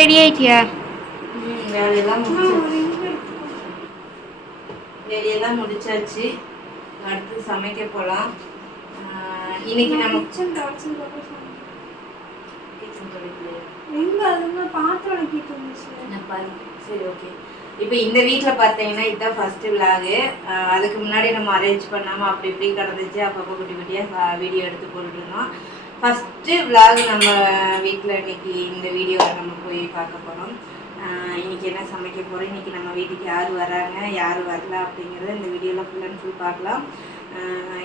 Ready ஆயிட்டியா? வேலையெல்லாம் முடிச்சாச்சு. அடுத்து சமைக்க போகலாம். இன்னைக்கு நம்ம கிச்சன் பாத்திரம் சரி, ஓகே. இப்போ இந்த வீட்டில் பார்த்தீங்கன்னா இதுதான் ஃபர்ஸ்ட் விலாகு. அதுக்கு முன்னாடி நம்ம அரேஞ்ச் பண்ணாமல் அப்படி இப்படி கிடந்துச்சு. அப்பப்போ குட்டி குட்டியாக வீடியோ எடுத்து போட்டுருந்தோம். ஃபஸ்ட்டு விலாக் நம்ம வீட்டில் இன்னைக்கு இந்த வீடியோவில் நம்ம போய் பார்க்க போகிறோம். இன்றைக்கி என்ன சமைக்க போகிறோம், இன்றைக்கி நம்ம வீட்டுக்கு யார் வராங்க யார் வரல அப்படிங்கிறத இந்த வீடியோவில் ஃபுல் அண்ட் ஃபுல் பார்க்கலாம்.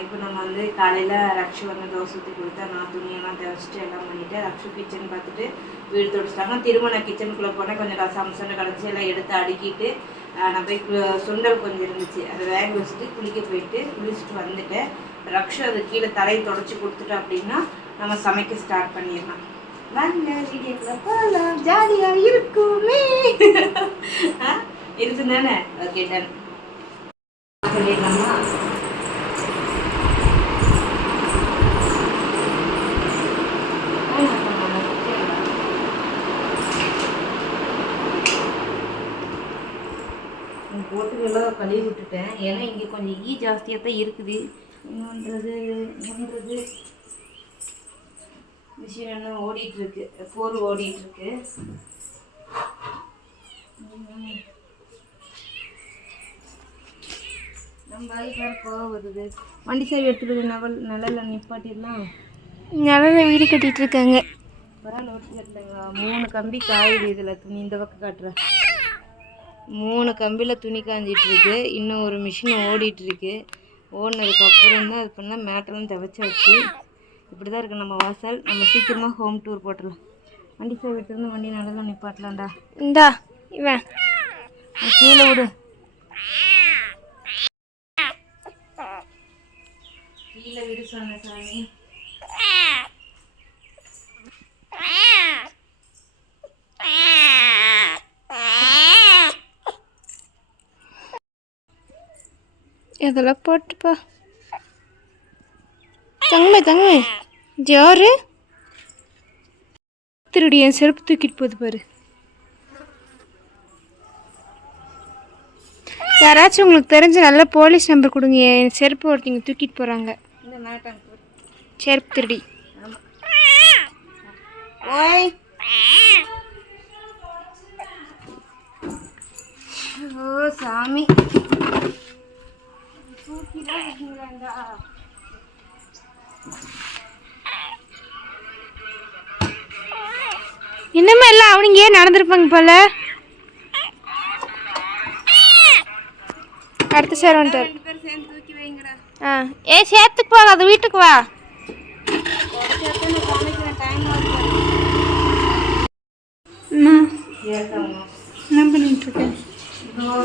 இப்போ நம்ம வந்து காலையில் ரக்ஷு வந்து தோசை ஊற்றி கொடுத்தா நான் துணியெல்லாம் துவைச்சிட்டு எல்லாம் பண்ணிவிட்டு ரக்ஷு கிச்சன் பார்த்துட்டு வீடு துடைச்சிட்டாங்க. திரும்ப நான் கிச்சனுக்குள்ளே போனேன். கொஞ்சம் ரசம்சன்னு கிடச்சி எல்லாம் எடுத்து அடுக்கிட்டு நான் போய் சுண்டல் கொஞ்சம் இருந்துச்சு அதை வேக வச்சுட்டு குளிக்க போயிட்டு குளிச்சுட்டு வந்துட்டேன். ரக்ஷு அது கீழே தலையை தொடச்சி கொடுத்துட்டு அப்படின்னா நம்ம சமைக்க ஸ்டார்ட் பண்ணிடலாம். வாங்க வீடியோக்குள்ள போகலாம், ஜாலியாக இருக்குமே. இருக்கு தானே? Okay, done. சொல்லிடலாமா? போட்டுக்கெல்லாம் கழுவி விட்டுட்டேன். ஏன்னா இங்கே கொஞ்சம் ஈ ஜாஸ்தியாக தான் இருக்குது. என்னன்றது மிஷின் என்ன ஓடிட்டுருக்கு, போர் ஓடிட்டுருக்கு. நம்ம அதுக்கு போக வருது. வண்டி சாவி எடுத்துகிட்டு நிழலில் நிப்பாட்டிடலாம். நிழலில் வீடு கட்டிகிட்டு இருக்காங்க. பரவாயில்ல, ஓட்டு கட்டலைங்களா? 3 கம்பி காயுது. இதில் துணி இந்த பக்கம் காட்டுறேன். 3 கம்பியில் துணி காஞ்சிட்ருக்கு. இன்னும் ஒரு மிஷின் ஓடிட்டுருக்கு. ஓடினதுக்கப்புறம் தான் அது பண்ணால் மேட்டெல்லாம் துவைச்சாச்சு. இப்படி தான் இருக்குது நம்ம வாசல். நம்ம சீக்கிரமாக ஹோம் டூர் போட்டுடலாம். வண்டி சாவி விட்டுருந்து வண்டி நல்லா நிப்பாட்டலாம்டா. இந்தா இவன் கீழே விடு. கீழே விடு சொன்ன சாமி. இதெல்லாம் போட்டுப்பா. தங்கமே ஜாரு திருடி என் செருப்பு தூக்கிட்டு போகுது பாரு. யாராச்சும் உங்களுக்கு தெரிஞ்ச நல்ல போலீஸ் நம்பர் கொடுங்க. என் செருப்பு ஒருத்தங்க தூக்கிட்டு போகிறாங்க. செருப்பு திருடி. ஓய், ஓ சாமி, இன்னுமே எல்லாம் அவனுங்க ஏன் நடந்திருப்பாங்க போல. அடுத்த சார் வந்துட்டார். சேர்த்துக்கு போகாது, வீட்டுக்கு வா. என்ன பண்ணிட்டு இருக்கேன்?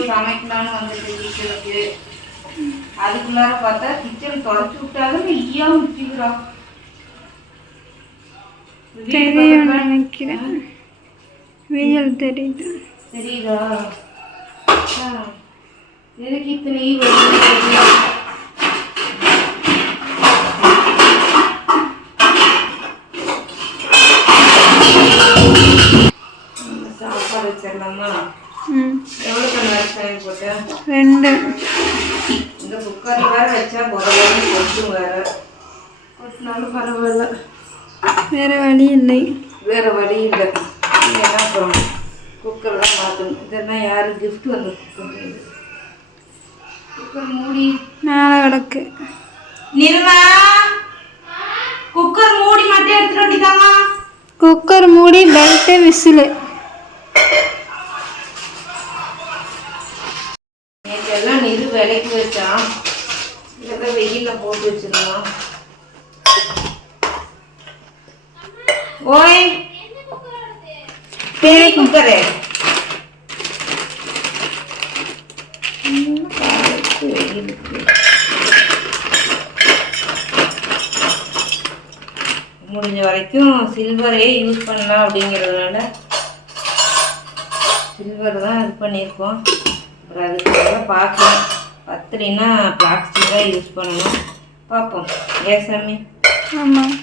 சமைக்கலான்னு வந்துட்டு கிச்சனுக்கு. அதுக்குள்ளார பார்த்தா கிச்சன் தொடச்சி விட்டாலும் ஈயா ஊற்றிக்கிறோம். நினைக்கிறேன் வெயில் தெரியுது. தெரியுதா? எதுக்கு இத்தனை சாப்பாடு வச்சிடலாமா? எவ்வளோ பண்ண போட்டேன்? 2. இந்த குக்கரில் வேறு வச்சா முதல்ல கொட்டும். வேறு கொட்டினாலும் பரவாயில்ல, வேறு வழி இல்லை. ஏன்னா அப்புறம் குக்கர் தான் மாற்றணும். இதெல்லாம் யார் கிஃப்ட் வந்து குக்கர் மூடி மேலே கிடக்கு. நிர்மா, குக்கர் மூடி மட்டும் எடுத்துட்டு வந்துட்டாங்க. குக்கர் மூடி, பெல்ட்டு, விசிலு. நேற்றெல்லாம் நிறு விலைக்கு வச்சான். இதெல்லாம் வெயிலில் போட்டு வச்சிருந்தான். ஓய், பெரிய குக்கரு. முடிஞ்ச வரைக்கும் சில்வரே யூஸ் பண்ணலாம் அப்படிங்கிறதுனால சில்வர் தான் இது பண்ணியிருக்கோம். அப்புறம் அதுக்காக பார்க்கலாம், பத்திரின்னா பிளாஸ்டிக்காக யூஸ் பண்ணணும். பார்ப்போம். ஏசாமி, ஆமாம்,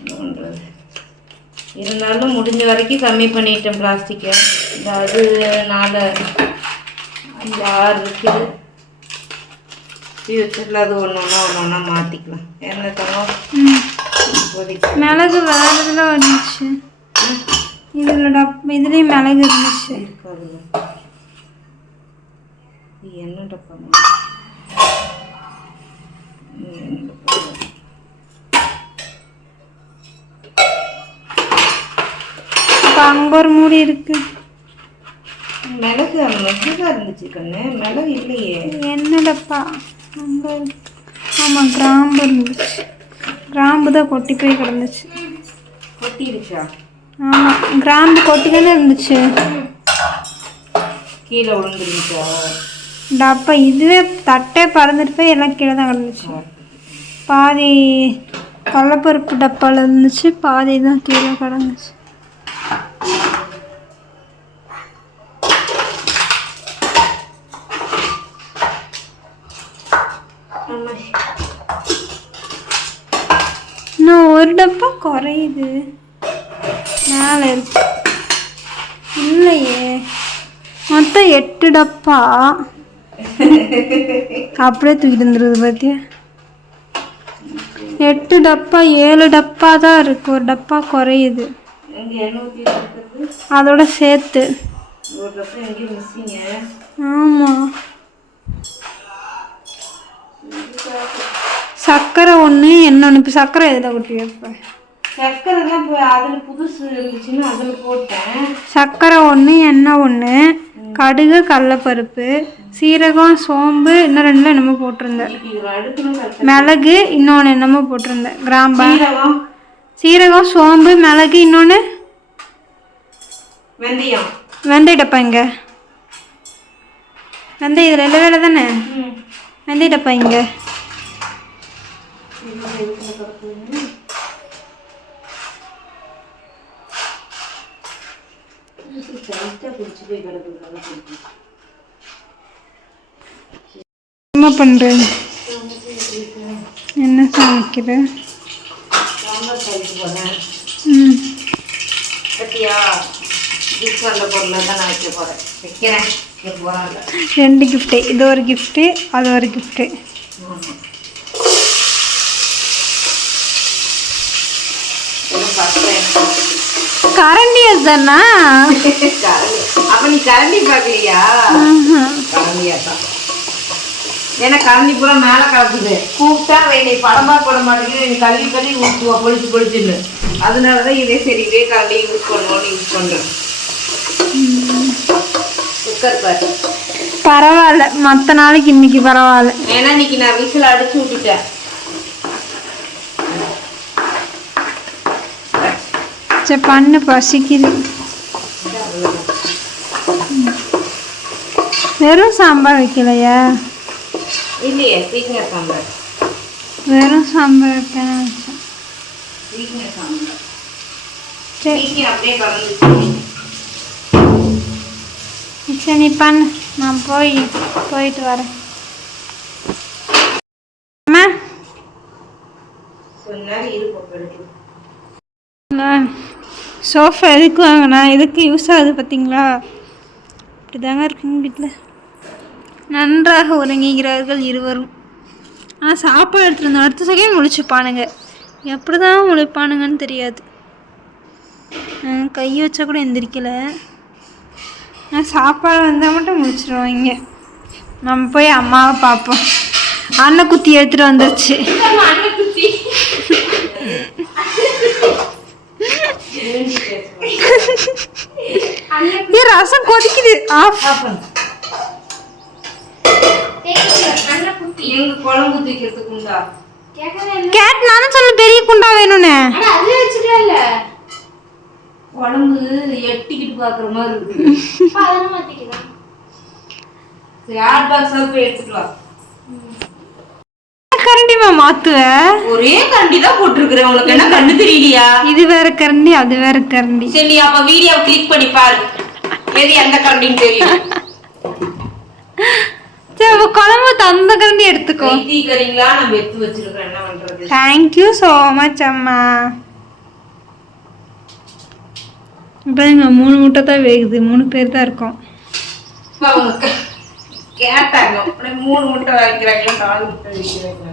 என்ன பண்ணுறது? இருந்தாலும் முடிஞ்ச வரைக்கும் கம்மி பண்ணிட்டேன் பிளாஸ்டிக்கை. இந்த அது 4 5 6 இருக்குது. ஃபியூச்சரில் அது ஒன்று ஒன்றா மாற்றிக்கலாம். என்ன தங்கம் மிளகு வேறு இதில் வந்துச்சு. இதில் இதுலேயும் மிளகு இருந்துச்சு. என்ன டப்பா அப்போ அங்கே ஒரு மூடி இருக்கு. மிளகு மெதுவாக இருந்துச்சு கண்ணு. மிளகு இல்லையே. என்னடப்பா அங்கே ஆமாம் கிராம்பு இருந்துச்சு. கிராம்பு தான் கொட்டி போய் கிடந்துச்சு. கொட்டிடுச்சா? ஆமாம் கிராம்பு கொட்டி தானே இருந்துச்சு. கீழே விழுந்துருந்துச்சா? டப்பா இதுவே தட்டே பறந்துட்டு போய் எல்லாம் கீழே தான் கிடந்துச்சு. பாதி கடலப்பருப்பு டப்பாவில் இருந்துச்சு, பாதி தான் கீழே கிடந்துச்சு. இன்னும் ஒரு டப்பா குறையுது. மேலே இருக்கு இல்லையே. மொத்தம் 8 டப்பா அப்படியே தூக்கிட்டு வந்துடுது பார்த்தியா. 8 டப்பா 7 டப்பா தான் இருக்கு. ஒரு டப்பா குறையுது அதோட சேர்த்து. ஆமாம் சர்க்கரை ஒன்று எண்ணெய் ஒன்று. இப்போ சர்க்கரை எதில் கொட்டி வைப்பேன்? சர்க்கரை தான் இப்போ அதில் புதுசு இருந்துச்சுன்னு அதில் போட்டேன். சர்க்கரை ஒன்று எண்ணெய் ஒன்று, கடுகு கடலப்பருப்பு சீரகம் சோம்பு இன்னும் 2 என்னமோ போட்டிருந்தேன். மிளகு இன்னொன்று என்னமோ போட்டிருந்தேன். கிராம்பா சீரகம் சோம்பு மிளகு இன்னொன்று வெந்தயம். வெந்தய டப்பா இங்கே. வெந்தயம் இதில் எல்லா வேலை தானே. வெந்தய டப்பா இங்கே. என்ன பண்ணுறேன்? என்ன சமைக்கிற? பத்தியா கிஃப்ட் வந்த பொருளை தான் நான் வைக்க போகிறேன். வைக்கிறேன். 2 கிஃப்ட்டு. இது ஒரு கிஃப்ட்டு, அது ஒரு கிஃப்ட்டு. கரண்டி அதுதானா? அப்ப நீ கரண்டி பாக்கலையா? கரண்டியா தான். ஏன்னா கரண்டி பூரா மேல கலக்குது. கூப்பிட்டா நீ படமா போட மாட்டேங்குது. நீ கழுவி கழுவி ஊற்றுவா பொழிச்சு பொழிச்சுன்னு. அதனாலதான் இதே சரி இதே கரண்டி யூஸ் பண்ணுவோம்னு யூஸ் பண்றேன். குக்கர் பாரு பரவாயில்ல. மற்ற நாளைக்கு இன்னைக்கு பரவாயில்ல. ஏன்னா இன்னைக்கு நான் விசில் அடிச்சு விட்டுட்டேன். சரி பண்ணு, பசிக்குது. வெறும் சாம்பார் வைக்கலையா? இல்லையே சீக்கிரம் சாம்பார். வெறும் சாம்பார் வைக்கணும். சீக்கிரம் சாம்பார். சரி அப்படியே கலந்து. சரி நீ பண்ணு, நான் போயிட்டு வரேன். அம்மா சொன்னாரு இரு. சோஃபா எதுக்கு வாங்கினா? எதுக்கு யூஸ் ஆகுது பார்த்தீங்களா? இப்படி தாங்க இருக்குங்க வீட்டில். நன்றாக உறங்குகிறார்கள் இருவரும். ஆனால் சாப்பாடு எடுத்துகிட்டு இருந்தோம். அடுத்த செகண்ட் முழிச்சுப்பானுங்க. எப்படி தான் முழிப்பானுங்கன்னு தெரியாது. கை வச்சா கூட எந்திரிக்கலை. ஆனால் சாப்பாடு வந்தால் மட்டும் முழிச்சிருவாங்க. நம்ம போய் அம்மாவை பார்ப்போம். அன்னை குத்தி எடுத்துகிட்டு வந்துருச்சு. ரசம் கொதிக்குது. குழம்பு தூக்கிறதுக்கு உண்டா கேட்? நானும் சொல்ல பெரிய குண்டா வேணும்னு. குழம்பு எட்டிக்கிட்டு பாக்குற மாதிரி இருக்கு. ஹாட் பாக்ஸ் போய் எடுத்துட்டு வா. கரண்டிமா மாத்துவ? ஒரே கரண்டி தான் போட்டுருக்கேன். உனக்கு என்ன கண்ணு தெரியலையா? இது வேற கரண்டி, அது வேற கரண்டி. சரி அப்ப வீடியோ கிளிக் பண்ணி பாரு. எது எந்த கரண்டின்னு தெரியும். சரி குழம்பு தந்த கரண்டி எடுத்துக்கோ. தீக்கறீங்களா? நான் எடுத்து வச்சிருக்கேன். என்ன பண்றது? தேங்க்யூ ஸோ மச் அம்மா. இப்போ எங்கள் 3 முட்டை தான் வேகுது, 3 பேர் தான் இருக்கோம். அவங்க கேட்டாங்க 3 முட்டை வைக்கிறாங்களா 4 முட்டை வைக்கிறாங்க.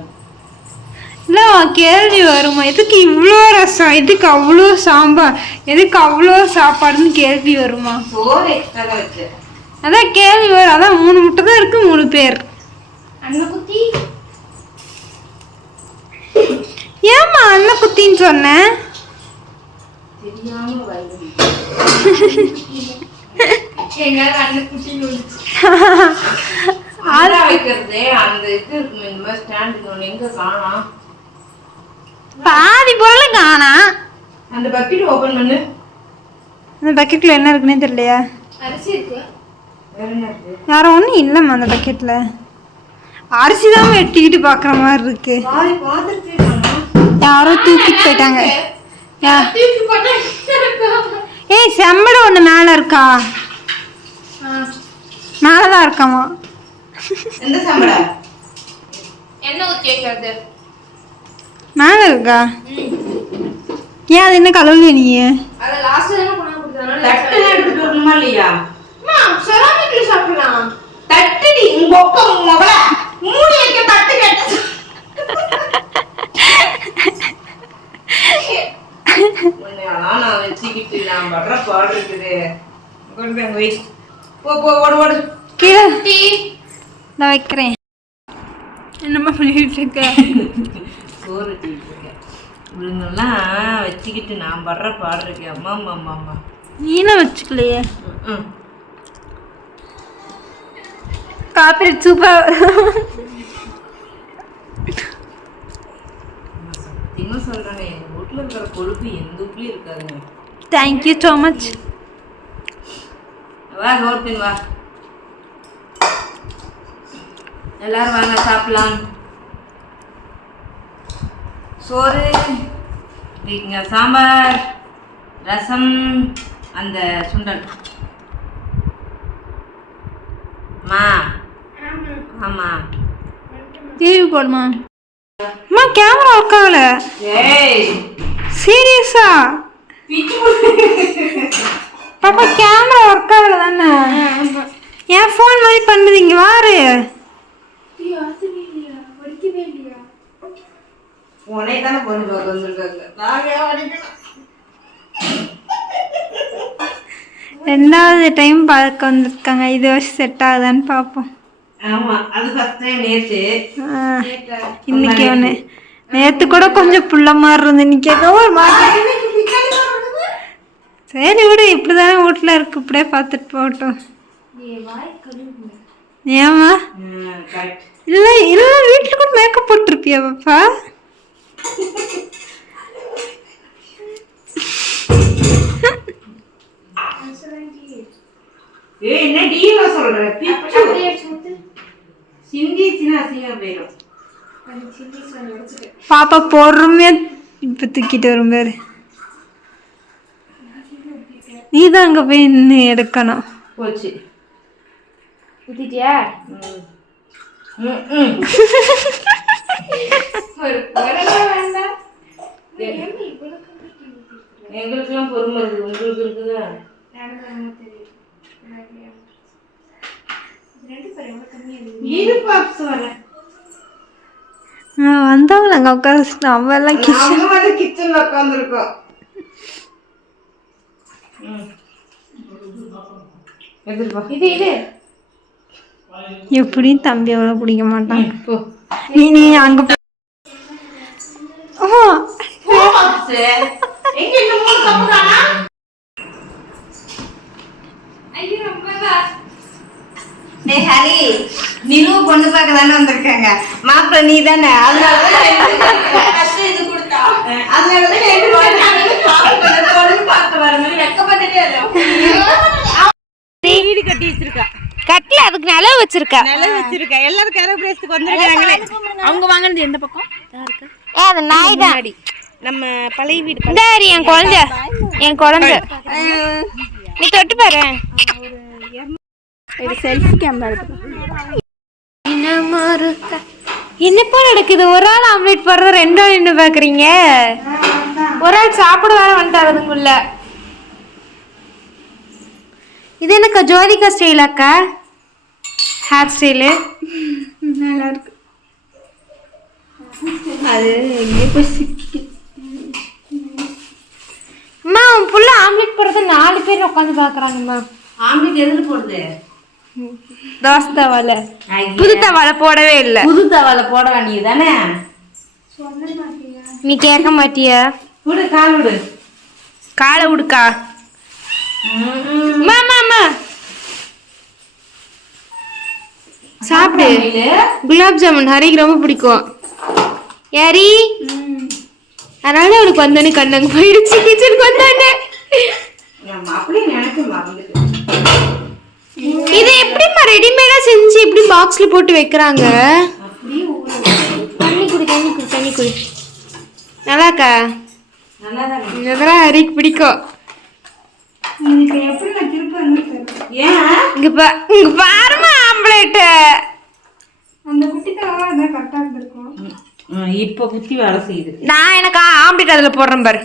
இல்லை கேள்வி வருமா, எதுக்கு இவ்வளோ ரசம், எதுக்கு அவ்வளோ சாம்பார், எதுக்கு அவ்வளோ சாப்பாடுன்னு கேள்வி வருமா? சோறு எக்ஸ்ட்ரா வச்சு அதான் கேள்வி வரும். அதான் 3 முட்டை தான் இருக்கு, 3 பேர். அண்ணன் குத்தி ஏம்மா அண்ணன் குத்தின்னு சொன்னேன்? தெரியாம எங்க அண்ணன் குட்டி ஆளா வைக்கிறது அந்த இது இருக்கு, இந்த மாதிரி ஸ்டாண்டுக்கு ஒன்று எங்க காணோம், பாதி பொருள் காணா. அந்த பக்கெட் ஓபன் பண்ணு. அந்த பக்கெட்டில் என்ன இருக்குன்னே தெரியலையா? அரிசி இருக்கு, வேற என்ன இருக்கு? யாரும் ஒன்றும் இல்லைம்மா அந்த பக்கெட்டில். அரிசி தான் வெட்டிக்கிட்டு பார்க்குற மாதிரி இருக்கு. பாதி பாத்திரத்தை காணோம். யாரோ தூக்கிட்டு போயிட்டாங்க. ஏய் செம்படு ஒன்று மேலே இருக்கா? மேலே தான் இருக்காமா? எந்த சம்பள என்ன ஊத்தி வைக்கிறது? மேலே இருக்கா? ஏன் அது என்ன கழுவுல நீ? அத லாஸ்ட்ல தான கொண்டு கொடுத்தானே. தட்டு எடுத்து வரணுமா இல்லையா? அம்மா செராமிக்ல சாப்பிடலாம். தட்டுடி உங்க ஒப்ப மொபல மூடி வைக்க தட்டு கேட்ட. உன்னையெல்லாம் நான் வச்சுக்கிட்டு நான் படுற பாடு இருக்குது. கொண்டு போய் வை. போ போ ஓடு ஓடு. கீழே நான் வைக்கிறேன். என்னம்மா பண்ணிட்டு இருக்க? சோறு தீட்டுருக்கேன். இவங்கெல்லாம் வச்சுக்கிட்டு நான் படுற பாடு இருக்கேன். அம்மா அம்மா அம்மா அம்மா நீனும் வச்சுக்கலையே. ம் காப்பிரைட் சூப்பர். சத்தியமாக சொல்கிறேங்க, எங்கள் வீட்டில் இருக்கிற கொழுப்பு எந்த வீட்லேயும் இருக்காதுங்க. Thank you so much. வா ஹோர்பின் வா, எல்லாரும் வாங்க சாப்பிடலாம். சோறு இங்கே, சாம்பார், ரசம், அந்த சுண்டல். மா ஆமாம் டிவி போடுமா? அம்மா கேமரா ஒர்க் ஆகல. ஏய் சீரியஸா? பாப்பா கேமரா ஒர்க் ஆகல தானே? என் ஃபோன் மாதிரி பண்ணுது. இங்கே வாரு. உனே தானே பொண்ணு வந்துருக்காங்க. நாங்கள் அடிக்கலாம். 2வது டைம் பார்க்க வந்திருக்காங்க. இது வருஷம் செட் ஆகுதான்னு பார்ப்போம். ஆமாம், அது ஃபஸ்ட் டைம். நேற்று இன்னைக்கு ஒன்று. நேற்று கூட கொஞ்சம் புள்ள மாதிரி இருந்து, இன்னைக்கு ஏதோ ஒரு மாதிரி. சரி விடு, இப்படி தானே வீட்டில் இருக்கு, இப்படியே பார்த்துட்டு போகட்டும். ஏமா? இல்லை இல்லை, வீட்டில் கூட மேக்கப் போட்டிருப்பியா பாப்பா? ஏய் என்ன டீவா சொல்ற? பிச்சு சிந்திச்சுனா அசிங்கம் போயிடும். பாப்பா பொறுமையா இப்போ தூக்கிட்டு வரும் பேரு. நீ தான் அங்கே போய் நின்று எடுக்கணும். போச்சு ஊத்திட்டியா? வேண்டாம். எங்களுக்கெல்லாம் பொறுமை இருக்குது, உங்களுக்கு இருக்குதா? வந்தவங்க அங்கே உட்காந்து நம்ம எல்லாம் கிச்சன்ல உட்காந்துருக்கோம். இது எப்படியும் தம்பி அவ்வளோ பிடிக்க மாட்டான். நீ அங்கே ஹரி நிலவு பொண்ணு பார்க்க தானே வந்திருக்காங்க. மாப்பிள்ள நீ தானே, அதனாலதான் இது கொடுத்தா. வீடு கட்டி வச்சிருக்கா. கட்டில அதுக்கு நிலவு வச்சிருக்கா. நிலவு வச்சிருக்கா. எல்லாரும் கரபிரேஸ்க்கு வந்திருக்காங்களே. அவங்க வாங்கினது எந்த பக்கம்? அது நாய் தான். நம்ம பழைய வீடு. என் குழந்தை, என் குழந்தை நீ தொட்டு பாரு. ஒரு செல்ஃபி கேமரா இருக்கு. என்னப்பா நடக்குது? ஒரு ஆள் ஆம்லேட் போடுறது, 2 ஆள் என்ன பாக்குறீங்க? ஒரு ஆள் சாப்பிட வேற வந்துட்டாரு அதுக்குள்ள. இது என்னக்கா ஜோதிகா ஸ்டைலாக்கா ஹேர் ஸ்டைலு நல்லா இருக்கு. அது எங்கேயோ போய் சிக்கிட்டு. அம்மா உன் புள்ள ஆம்லெட் போடுறது 4 பேர் உட்காந்து பார்க்குறாங்கம்மா. ஆம்லெட் எதுல போடுது? தோசை தவால புது தவால போடவே இல்லை. புது தவால போட வேண்டியது தானே. நீ கேட்க மாட்டியா? விடு, கால் விடு. காலை விடுக்கா. அம்மா சாப்பிடு. குலாப் ஜாமுன் ஹரிக்கு ரொம்ப பிடிக்கும். யாரி அதனால அவனுக்கு வந்தோடனே கண்ணங்க போயிடுச்சு. கிச்சனுக்கு வந்தானே. அப்படியே நினைச்சு மறந்துட்டு. இது எப்படிம்மா ரெடிமேடா செஞ்சு எப்படி பாக்ஸ்ல போட்டு வைக்கிறாங்க? தண்ணி குடி. நல்லாக்கா? இதெல்லாம் ஹரிக்கு பிடிக்கும். இதுக்கு எப்படி நான் திருப்ப ஏன் இங்க பாருமா ஆம்லேட். அந்த குட்டி தவா அதான் கரெக்டாக இருந்திருக்கும். இப்ப புத்தி வேலை செய்யுது. நான் எனக்கு ஆம்லேட் அதுல போடுறேன் பாரு.